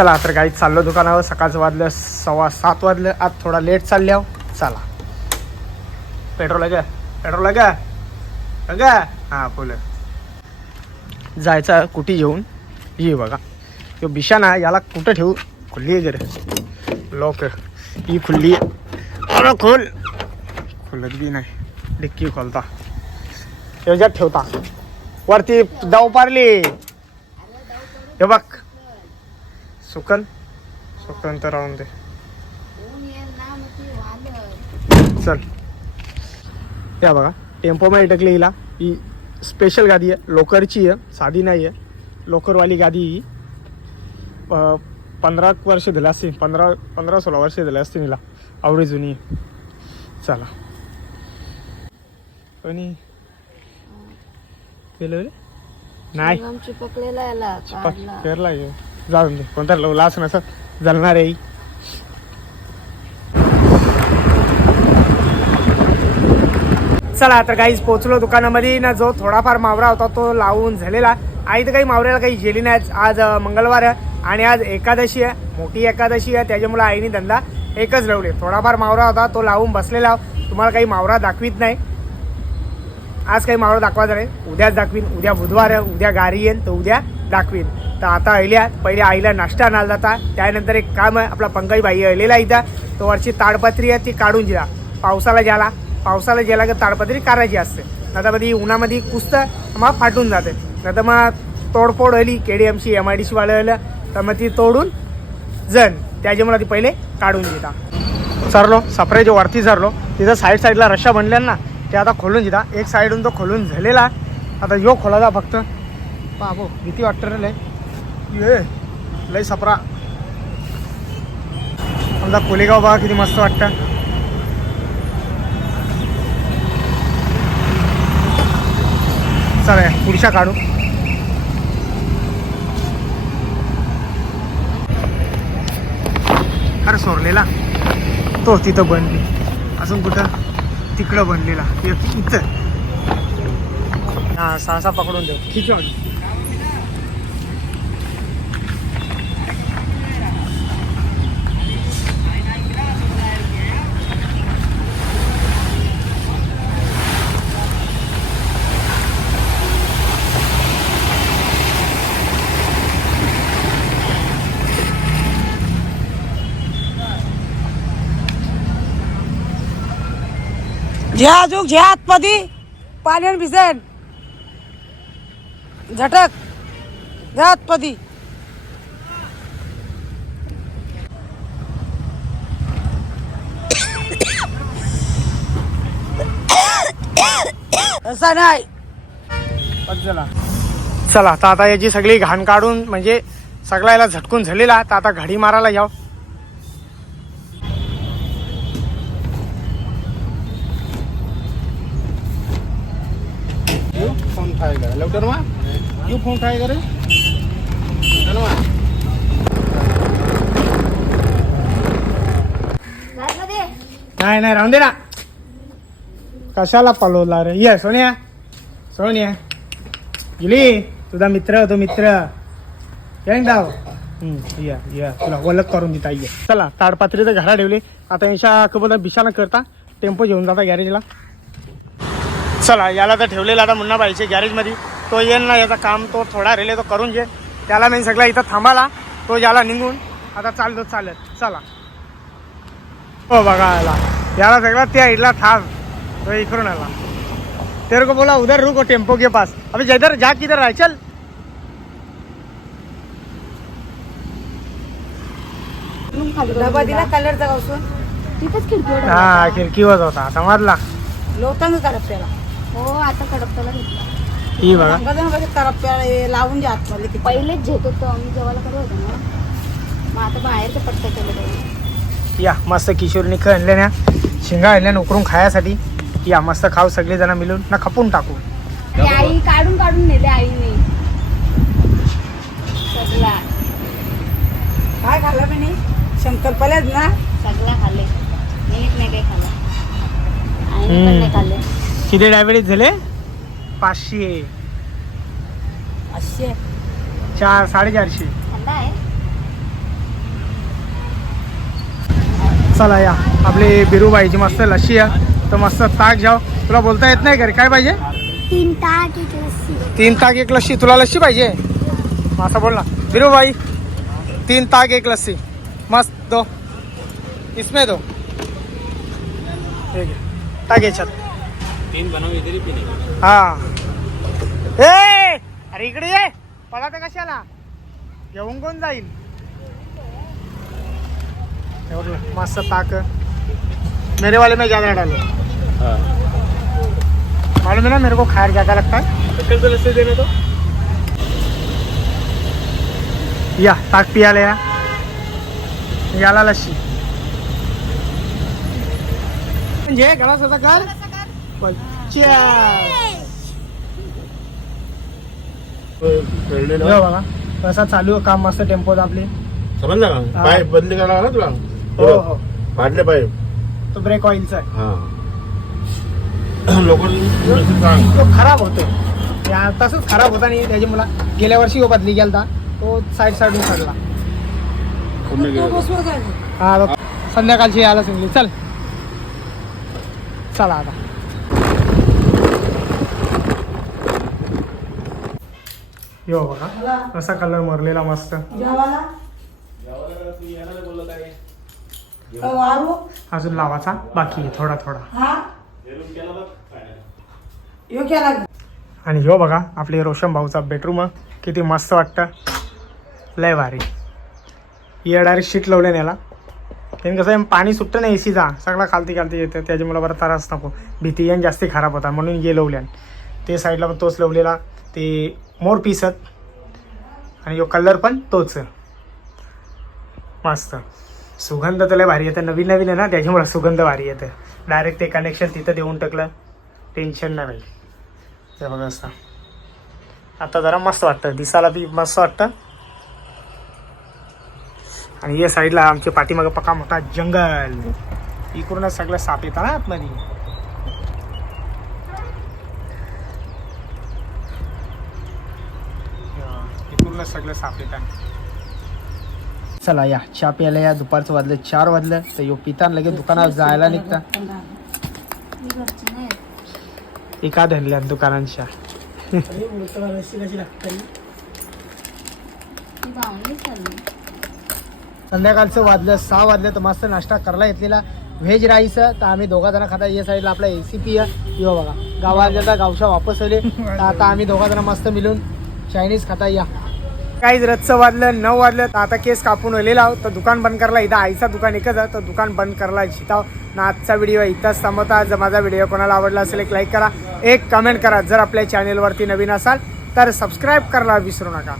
चला तर गाईत चाललो दुकानावर. सकाळचं वाजलं सव्वा सात वाजलं. आज थोडा लेट चालल्या चला. पेट्रोल आहे का? पेट्रोल आहे का? हा का? हां फुलं जायचा कुठे येऊन ये बघा. तो बिशाना याला कुठं ठेवू? खुल्ली आहे गरे लॉक ही खुल्ली आहे. खोल. खुलत बी नाही. डिक्की खोलता. त्याच्यात ठेवता. वरती दाव पारली हे बघ. सुकन सुकन तर राहून दे. चल. त्या बघा टेम्पोमध्ये अटकली हिला. ही स्पेशल गादी आहे. लोकरची आहे. साधी नाही आहे लोकरवाली गादी ही. पंधरा वर्ष दिले असतील. पंधरा पंधरा सोळा वर्ष दिले असतील हिला. आवडी जुनी आहे. चला. रे? नाही. आमची पकलेला जाऊन दे. कोणता लवला असं असं जलणार आहे. चला तर काहीच पोचलो दुकानामध्ये. ना जो थोडाफार मावरा होता तो लावून झालेला. आई तर काही मावऱ्याला काही गेली नाही आज मंगळवार आहे आणि आज एकादशी आहे. मोठी एकादशी आहे. त्याच्यामुळे आईने धंदा एकच लावले. थोडाफार मावरा होता तो लावून बसलेला. तुम्हाला काही मावरा दाखवीत नाही. आज काही मावळा दाखवायचं नाही उद्याच दाखवीन. उद्या बुधवार आहे. उद्या गारी येईन तर उद्या दाखवीन. तर आता अहिल्या पहिले आईला नाश्ता आणायला जाता त्यानंतर एक काम आहे आपला पंकज बाई अहिलेला इथं. तो वरची ताडपत्री आहे ती काढून दिला पावसाला ज्याला पावसाला ज्याला की ताडपत्री काढायची असते. नंतर मध्ये उन्हामध्ये कुसतं मग फाटून जाते. नंतर मग तोडफोड आली के डी एमची एम आय डी सी वाढवलं तर मग ती तोडून जण त्याच्यामुळे ती पहिले काढून देता सरलो सपरेच्या वरती सरलो तिथं साईड साईडला रश्या बनल्या ना ते आता खोलून दिला एक साईडून तो खोलून झालेला. आता यो खोलाचा फक्त. बाबो. भीती वाटतं रे ये लय सपरा. समजा कोलेगाव बघा किती मस्त वाटतं. चला पुढच्या काढू. अरे सोरलेला. तो तिथं बनली. अजून कुठं? तिकडं बनलेला. इथं. हा सहसा पकडून देऊ. ठीक आहे झ्या अजून झ्या आतमध्ये. पाण्यान भिजन. झटक. झ्या आतमध्ये. असा नाही. चला चला तर आता याची सगळी घाण काढून म्हणजे सगळा याला झटकून झालेला तर आता घडी मारायला याव. फोन ठाय करे लवकर मा फोन ठाय करे? धन्यवाद नाही नाही राहून दे ना. कशाला पळवला रे? ये सोनिया. सोनिया. गेली तुझा मित्र तो मित्र. येईन या या. तुला ओळख करून देता ये. चला ताडपात्री तर घरा ठेवली. आता यांच्या कबोला बिशाला करता. टेम्पो घेऊन जाता गॅरेजला चला याला तर ठेवलेला आता मुन्ना बाईचे गॅरेजमध्ये. तो येईल ना याचा काम तो थोडा रेले तो करून घे. त्याला मी सगळा इथं थांबाला तो याला निघून आता चालतो चालत चला. हो बघा याला. याला सगळा त्या इडला थांब. तो इकडून आला. तेरे को बोला उधर रुको टेम्पो के पास. अभी जिधर जा किधर आहे चल. डबा दिला कलरचा हा खिडकीवर होता आता मारला लोटांग करप्याला हो आता कडपताला घेतला. ही बघा. रंगाजण करप्याला लावून द्या आतमध्ये पहिलेच झेत होतो आम्ही जेवायला करत होतो ना. मग आता बाहेरचं पट्टा केलं पाहिजे या मस्त किशोरनी आणल्या ना. शेंगा आणल्या उकरून खायासाठी. या मस्त खाऊ सगळे जण मिळून. ना खपून टाकू. ती आई काढून काढून नेले आईने. सगळा. काय खाल्लं मी नाही शंकरपाल्याच ना? सगळा खाल्ले. मी नाही काही खाल्ला. आईने. पण नाही खाल्ले. किती डायबिटीज झाले? पाचशे. असे चार साडेचारशे. चला या. आपली बिरूबाईची मस्त लस्सी आहे. तर मस्त ताक जाव तुला बोलता येत नाही का रे काय पाहिजे? तीन ताट एक लस्सी. तीन ताक एक लस्सी. तुला लस्सी पाहिजे? असं बोल ना. बिरूबाई तीन ताक एक लस्सी. मस्त दो. इसमें दो. ठीक आहे. टाक याच्यात. तीन हा. ए अरे इकडे ये. पळा तर कशाला? घेऊन कोण जाईल? एवढं मस्त ताक. मेरे वाले में ज्यादा डालो मालूम है ना मेरे को खायर ज्यादा लगता? है कल तो लस्सी देने तो. या ताक पियाला या. याला लस्सी. म्हणजे गळास होता कर. बघा कसा चालू आहे काम मस्त टेम्पोत आपली. समजला का? हा. पाय बदली करायला लागला तुला? हो हो. फाडले पाय. तो ब्रेक ऑइलचा आहे. हा. लोक खराब होतो या तसंच खराब होता नाही त्याची मला गेल्या वर्षी बदली गेलता तो साईड साईडून चढला हा तो संध्याकाळची यायला सांगली चल. चला आता. यो बघा. कसा कलर मरलेला मस्त. अजून लावाचा बाकी आहे थोडा थोडा. हा? यो आणि ह्यो बघा आपले रोशन भाऊचा बेडरूम किती मस्त वाटतं. लय भारी. ये डायरेक्ट शीट लावले याला त्याने कसं आहे, पाणी सुटतं नाही एसीचा सगळा खालती खालती येतं. त्याच्यामुळे बरं त्रास नको. भीती यान जास्ती खराब होता म्हणून ये लावल्यान ते साईडला पण तोच लावलेला. ते मोर पिसत आणि यो कलर पण तोच. मस्त. सुगंध तर लय भारी येतं. नवीन नवीन आहे ना त्याच्यामुळे सुगंध भारी येतं. डायरेक्ट ते कनेक्शन तिथं देऊन टाकलं. टेन्शन नाही जबरदस्त. आता जरा मस्त वाटतं. दिसायला बी मस्त वाटतं. आणि या साईडला आमच्या पाठीमागं पका मोठा जंगल. इकडूनच सगळं साप येतात ना आतमध्ये हा, इकडूनच सगळं साप चला या चहा प्यायला या. दुपारचं वाजलं चार वाजलं. तर यो पितान लगेच दुकानात जायला निघता. एका धरल्या दुकानांच्या. संध्याकाळचं वाजलं सहा वाजलं. तर मस्त नाश्ता करायला घेतलेला. व्हेज राईस तर आम्ही दोघा जण खाता. या साईडला आपला ए सी पी आहे. यो बघा. गावात तर गावशा वापस आले. तर आता आम्ही दोघा जण मस्त मिळून चायनीज खाता या. काही रथचं वाजलं नऊ वाजलं तर आता केस कापून आलेला आहोत. तर दुकान बंद करायला इथं आईचा दुकान एकच आहे. तर दुकान बंद करायला शिकाव ना आजचा व्हिडिओ इथंच थांबवता. जर माझा व्हिडिओ कोणाला आवडला असेल एक लाईक करा. एक कमेंट करा. जर आपल्या चॅनेलवरती नवीन असाल तर सबस्क्राईब करायला विसरू नका.